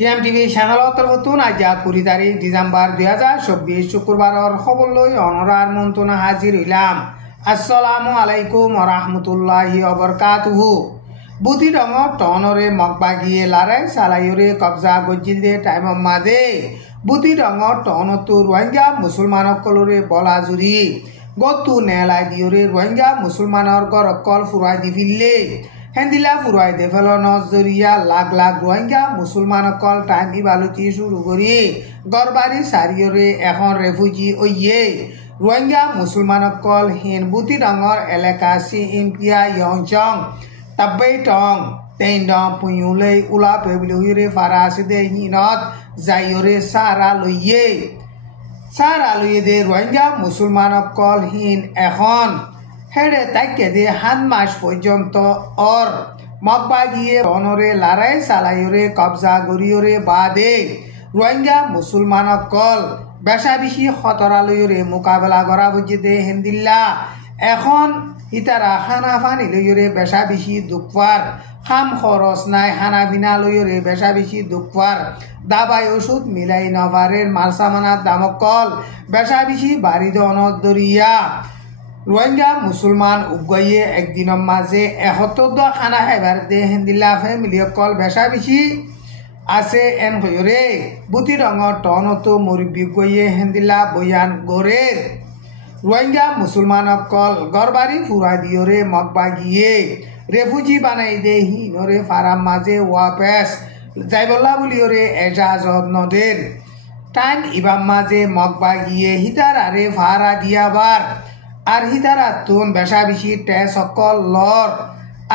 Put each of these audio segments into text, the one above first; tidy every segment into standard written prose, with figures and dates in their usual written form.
TMTV চ্যানেলত নতুন আজ 20 তারিখ ডিসেম্বর 2024 শুক্রবারের খবর লই অনরার মন্ত্রণা হাজির হইলাম। আসসালামু আলাইকুম ওয়া রাহমাতুল্লাহি ওয়া বারাকাতুহু। বুতি রঙর টনরে মগবাগিয়ে লারাই সালাইরে কবজা গজিল দে টাইম মাদে বুতি রঙর টনতো রোহিঙ্গা মুসলমানসকলরে বলা জুরি গতু নেলাই দিয়রে রোহিঙ্গা মুসলমানৰ গৰকল ফুৰাই দি ফিল্লে হেন্দিলা ফুৰাই দে ফেলন জরিয়া লাখ লাখ রোহিঙ্গা মুসলমানসকল টাইম ইবালতি শুরু করি গরবারি সারিয়রে এখন রেফিউজি ওইয়ে রোহিঙ্গা মুসলমানসকল হিন বুতি রঙর এলাকা সি ইম্পিয়া ইয়ংচং তাব্বাই টং তেইন ডং পুয়ুলে উলা পেবলিউরে ফারাসিদে হিনত যাইয়রে সারা লইয়ে দে রোহিঙ্গা মুসলমানসকল হিন এখন হেডে তাইকে দে হাত মাস পর্যন্ত অর মগবাগিয়ে অনরে লারাই সালাইরে কবজা গরিয়রে বাদে রোহিঙ্গা মুসলমানসকল বেশা বেশি খতরালয়রে মোকাবেলা করা বুঝিতে হেন্দিল্লা এখন ইতারা খানা ফানি লইরে বেশা বেশি দুঃখবার খাম খরচ নাই খানা বিনা লইরে বেশা বেশি দুঃখবার দাবাই ওষুধ মিলাই নভারের মালসামানার দামকল বেশা বেশি বাড়ি দনত দরিয়া রোহিঙ্গা মুসলমান উগাইয়ে একদিনের মাঝে 71 খানা খাইবার দে হেন্দিল্লা ফ্যামিলি কল বেশা বেশি আছে এন হইরে বুতি রঙর টনতো মুরব্বী গইয়ে হেন্দিল্লা বয়ান গরের রোহিঙ্গা মুসলমানসকল গরবারি ফুরা দিয়রে মগবাগিয়ে রেফিউজি বানাই দে হিনরে ফারাম মাঝে ওয়াপেস যাইবল্লা বলিয়রে এজাজত নদের টাইম ইবাম মাঝে মগবাগিয়ে হিতার আরে ফারা দিয়াবার আর হিতারা তুন বেশা বেশি টেস সকল লর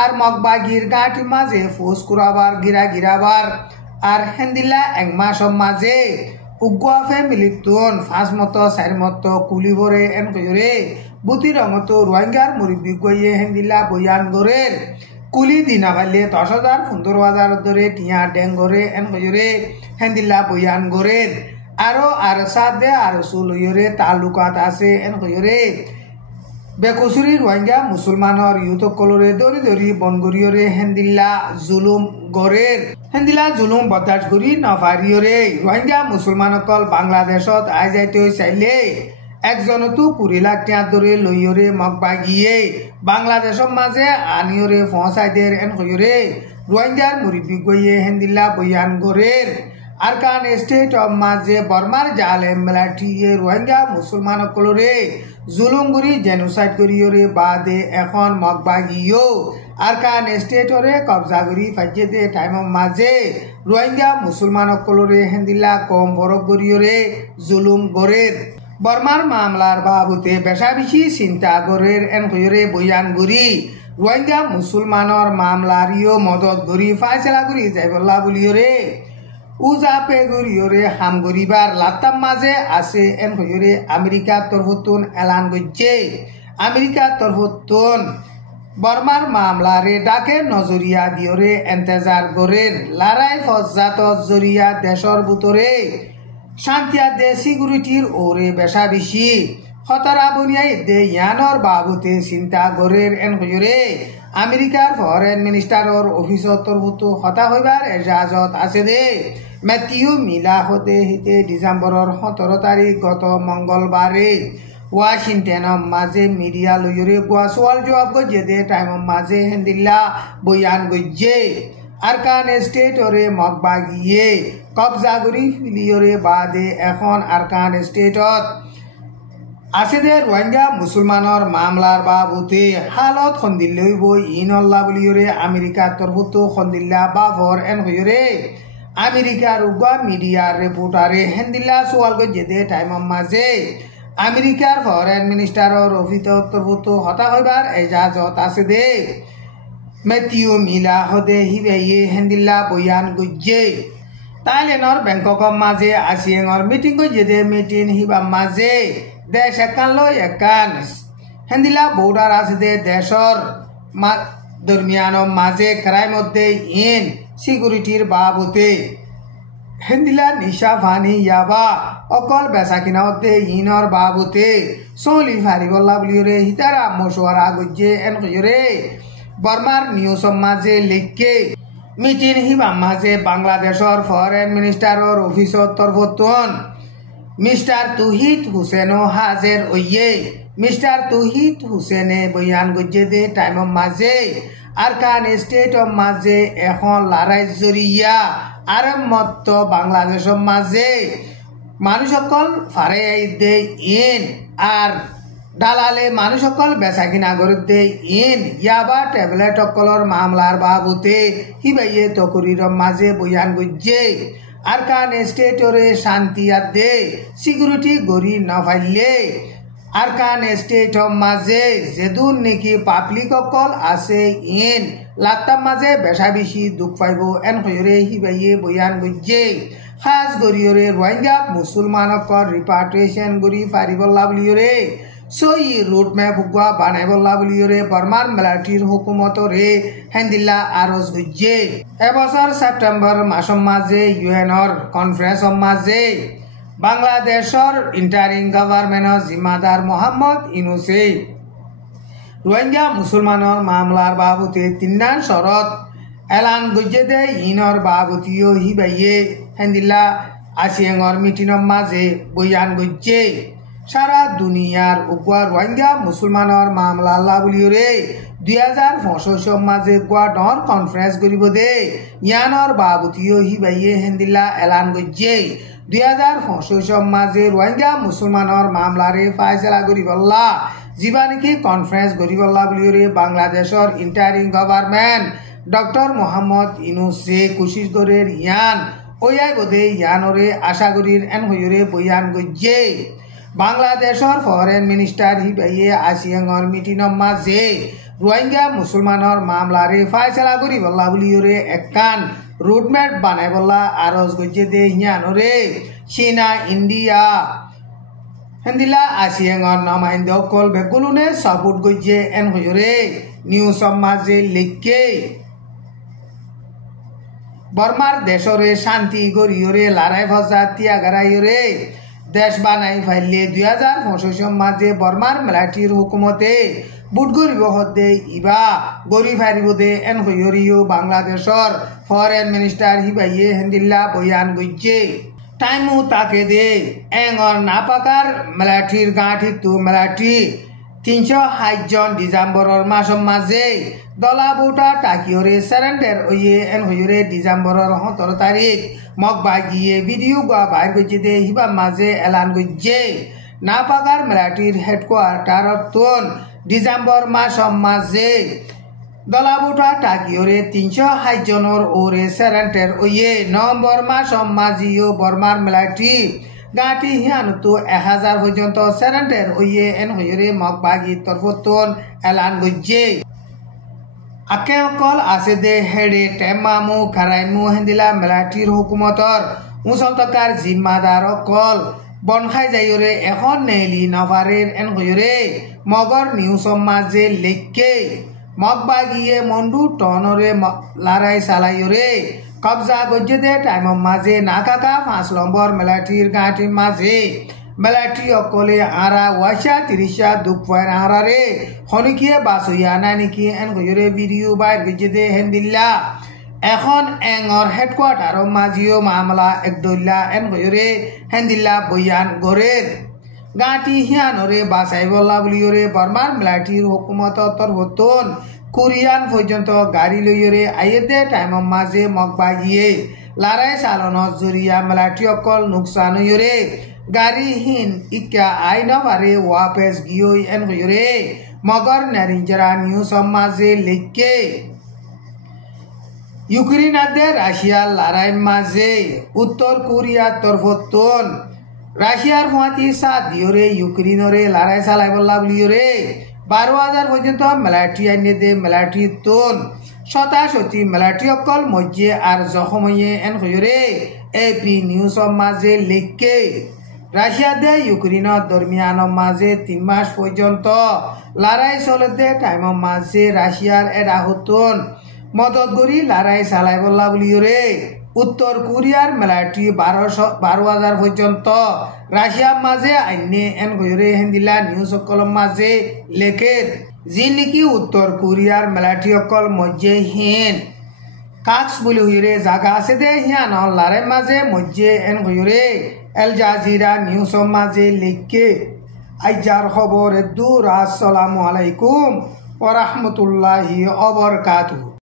আর মগবাগির গাঁটি মাঝে ফোস কুরাবার গিরাবার আর হেন্দিল্লা এক মাস মাঝে উগুয়া ফ্যামিলি তুন 5 মতো 4 মতো কুলিবরে এন কইরে বুতি রঙতো রোহিঙ্গার মুরব্বী গইয়ে হেন্দিল্লা বয়ান গরের কুলি দিনা গালে 10,000 15,000 ধরে টিয়া ডেঙ্গরে এন কইরে হেন্দিল্লা বয়ান গরের আরো আর সাদে আর সুলইরে তালুকাত আছে এন কইরে বেকুসুরি রোহিঙ্গা মুসলমানর ইউতকলরে দরি দরি বনগরিয়রে হেন্দিল্লা জুলুম গরের হেন্দিল্লা জুলুম বরদাস্ত করি নভারিয়রে রোহিঙ্গা মুসলমানসকল বাংলাদেশত আই যাইতে চাইলে একজনতো 20 লাখ টাকা ধরে লইয়রে মগবাগিয়ে বাংলাদেশৰ মাঝে আনিয়রে পৌঁছাইদের এন কইরে রোহিঙ্গার মুরব্বী গইয়ে হেন্দিল্লা বয়ান গরের আরকান স্টেট অফ মাঝে বর্মার জালে মেলাটিয়ে রোহিঙ্গা মুসলমানসকলরে জুলুম করি জেনোসাইড করিয়রে বাদে এখন মগবাগিও আরকান স্টেটরে কবজা করি ফাইজেতে টাইম মাঝে রোহিঙ্গা মুসলমানসকলরে হেন্দিল্লা কম বরফ করিয়রে জুলুম গরের বর্মার মামলার বাবুতে বেশা বেশি চিন্তা গরের এন কইরে বয়ান করি রোহিঙ্গা মুসলমানর মামলারিও মদত করি ফাইসলা করি যাইবল্লা বলিয়রে উজাপে গরিয়রে হাম গরিবার লাত্তাম মাঝে আছে এন হইরে আমেরিকার তরফতুন এলান গজ্জে আমেরিকার তরফতুন বর্মার মামলারে ডাকে নজরিয়া দিয়রে এন্তেজার গরের লারাই ফজাত জরিয়া দেশর ভিতরে শান্তিয়া দে সিকিউরিটির ওরে বেশা বেশি খতরা বুনিয়াই দে ইয়ানর বাবুতে চিন্তা গরের এন হইরে আমেরিকার ফরেন মিনিস্টারর অফিসর তরফতো হতা হইবার এজাজত আছে দে ম্যাথিউ মিলা হতে হিতে ডিসেম্বরের 17 তারিখ গত মঙ্গলবারে ওয়াশিংটনের মাঝে মিডিয়া লইরে গোয়াসওয়াল জবাব গজে দে টাইম মাঝে হেন্দিল্লা বয়ান গজ্জে আরকান স্টেটরে মগবাগিয়ে কবজা করি ফিলিয়রে বাদে এখন আরকান স্টেটত আছে দে রোহিঙ্গা মুসলমানর মামলার বাবুতে হালত খন্দিল্লই বই ইনল্লা বলিয়রে আমেরিকার তরফতো খন্দিল্লা বাভর এন হইরে আমেরিকার উগা মিডিয়ার রিপোর্টারে হেন্দিল্লা সোয়াল গজে দে টাইম মাঝে আমেরিকার ফরেন মিনিস্টারর অফিসর তরফতো হতা হইবার এজাজত আছে দে ম্যাথিউ মিলা হদে হিবেয়ে হেন্দিল্লা বয়ান গজ্জে তাইলেনর ব্যাংককৰ মাঝে আসিয়েঙর মিটিং গজে দে মিটিং হিবা মাঝে দেশ একান লই একান হেন্দিল্লা বর্ডার আছে দে দেশর দরমিয়ানের মাঝে ক্রাইম মধ্যে ইন সিকিউরিটির বাবুতে হেন্দিল্লা নিশা ফানি ইয়াবা অকল বেচা কিনা হতে ইনর বাবুতে চলি ফারিবল্লা বুলিয়রে হিতারা মশওয়ারা গজ্জে এন কইরে বর্মার নিউজ মাঝে লিখকে মিটিং হিবা মাঝে বাংলাদেশের ফরেন মিনিস্টারের অফিসর তরফতুন মিস্টার তৌহিদ হুসেন হাজের ওয়ে মিস্টার তৌহিদ হুসেনে বয়ান গজ্জে দে টাইমের মাঝে আরকান স্টেটের মাঝে এখন লড়াই জড়িয়া আর মত বাংলাদেশের মাঝে মানুষ সকল ফারে দে ইন আর দালালে মানুষ সকল বেচা কিনা করে দে ইন ইয়াবা ট্যাবলেট সকলের মামলার বাবুতে হিবাইয়ে তকরির মাঝে বয়ান গজ্জে আরকান স্টেটরে শান্তি আর দে সিকিউরিটি গড়ি নফাইলে আরকান স্টেটর মাঝে যেদুন নাকি পাবলিক সকল আছে ইন লাত্তার মাঝে বেচা বেশি দুঃখ পাইব এন হইরে হিবাইয়ে বয়ান গজ্জে খাস গরিয়রে রোহিঙ্গা মুসলমানকর রিপাট্রিয়েশন গরি ফারিবল্লা বুলিয়রে সই রুট ম্যাপ হুকুয়া বানাইবল্লা বুলিয়রে বর্মার মিলিটারির হুকুমতরে হেন্দিল্লা আরজ গজ্জে এবছর সেপ্টেম্বর মাসের মাঝে ইউএনর কনফারেন্সের মাঝে বাংলাদেশের ইন্টারিম গভর্নমেন্টের জিম্মাদার মোহাম্মদ ইউনুসে রোহিঙ্গা মুসলমানের মামলার বাবুতে তিন্নান শরত এলান গজ্জে দে ইনর বাবুতিও হিবাইয়ে হেন্দিল্লা আসিয়াঙর মিটিংর মাঝে বয়ান গজ্জে সারা দুনিয়ার উপর রোহিঙ্গা মুসলমানের মামলা আল্লাহ বুলিয়রে 2025 মাঝে গোয়াডর কনফারেন্স করিব দে ইয়ানর বাবুতিও হিবাইয়ে হেন্দিল্লা এলান গজ্জে 2025 মাঝে রোহিঙ্গা মুসলমানের মামলারে ফায়সলা করিবল্লা যিবা নাকি কনফারেন্স করিবল্লা বুলিয়রে বাংলাদেশের ইন্টারিম গভর্নমেন্ট ডক্টর মোহাম্মদ ইউনুসে কোশিশ করে ইয়ান ওয়াই বোধে ইয়ানরে আশা করির এন হইরে বয়ান গজ্জে বাংলাদেশের ফরেন মিনিস্টার হিবাইয়ে আসিয়াঙর মিটিংর মাঝে রোহিঙ্গা মুসলমানের মামলারে ফায়সলা করিবল্লা বুলিয়রে একখান রুটম্যাপ বানাইবল্লা আরজ গজ্জে দে ইয়ানরে চীনা ইন্ডিয়া হেন্দিলা আসিয়াঙর নমাইন্দ কল বেগুলুনে সাপোর্ট গজ্জে এন হইরে নিউজ মাঝে লিখকে বর্মার দেশরে শান্তি গড়িয়রে লড়াই ভজা তিয়াগারাইরে দেশ বানাই ফাইলে 2025 মাঝে বর্মার মিলিটারির হুকুমতে বুট গরিব হদে ইবা গরি ফারিব দে এন হইরিও বাংলাদেশের ফরেন মিনিস্টার হিবাইয়ে হেন্দিল্লা বয়ান গজ্জে টাইমু তাকে দে এঙর না পাকার মিলিটারির গাঁঠি তো মিলিটারি 360 জন ডিসেম্বরের মাসের মাঝে দলা বুটা টাকিয়রে সারেন্ডার ওয়ে এন হইরে ডিসেম্বরের 17 তারিখ মগ বাগিয়ে ভিডিও গা বাইর গজ্জে দে হিবা মাঝে এলান গজ্জে না পাকার মিলিটারির হেডকোয়ার্টারত তুন ডিসেম্বর মাসের মাঝে দলা বুটা টাকিয়রে 360 জনের ওরে সারেন্ডার ওয়ে নভেম্বর মাসের মাঝিও বর্মার মিলিটারি গাঁটি হিয়ানুতো 1000 পর্যন্ত সারেন্ডার ওয়ে এন হইরে মগ বাগি তরফতুন এলান গজ্জে আকে অকল আছে দে হেডে টেমামু খারাইমু হেন্দিলা মিলিটারির হুকুমতর মুসলতকার জিম্মাদার অকল বনখাই যাইরে এখন নেলি নভারের এন হইরে মগর নিউজর মাঝে লেখকে মগ বাগিয়ে মন্ডু টনরে লড়াই চালাইরে কবজা গজ্জে দে টাইমের মাঝে নাকাকা 5 নম্বর মিলিটারির গাঁটির মাঝে মিলিটারি অকলে আরা ওয়াশা 30 দুঃখ পায় আরারে হনিকিয়ে বাসইয়া না নাকি এন হইরে ভিডিও বাইর গজ্জে দে হেন্দিল্লা এখন এঙর হেডকোয়ার্টার মাঝিও মামলা একদল্লা এন হইরে হেন্দিল্লা বয়ান গরের গাঁটি হিয়ানরে বাসাইবল্লা বুলিয়রে বর্মার মিলিটারির হুকুমত তরফতুন কোরিয়ান পর্যন্ত গাড়ি লইরে আইয়ে টাইমের মাঝে মগ বাগিয়ে লড়াই চালনত জরিয়া মিলিটারি অকল নুকসান হইরে গাড়িহীন ইকা আইন পারে ওয়াপেস গিয়ে এন হইরে মগর নারিঞ্জরা নিউজ মাঝে লিখকে ইউক্রেন আদে রাশিয়ার লড়াই মাঝে উত্তর কোরিয়ার তরফতুন রাশিয়ার ফুয়াতি সাত দিয়রে ইউক্রেনরে লড়াই চালাই বল্লা বুলিয়রে 12,000 পর্যন্ত মিলিটারি আইনে দে মিলিটারি তুন 67 মিলিটারি অকল মজ্জে আর জখময়ে এন হইরে এপি নিউজ মাঝে লিখকে রাশিয়া দে ইউক্রেনের দরমিয়ানের মাঝে 3 মাস পর্যন্ত লড়াই চলতে টাইমের মাঝে রাশিয়ার এরা হতুন মদত গরি লড়াই চালাই বল্লা বুলিয়রে উত্তর কোরিয়ার মিলিটারি 12,000 পর্যন্ত রাশিয়ার মাঝে আইনে এন হইরে হেন্দিলা নিউজ সকলের মাঝে লেখের যি নাকি উত্তর কোরিয়ার মিলিটারি অকল মজ্জে হীন কাজ বলি হইরে জাগা আছে দে হিয়ান লারে মাঝে মধ্যে এন হইরে এল জাজিরা নিউজ মাঝে লিখকে আইজার খবর দূর। আসসালামু আলাইকুম ওয়া রাহমাতুল্লাহি ওয়া বারাকাতুহু।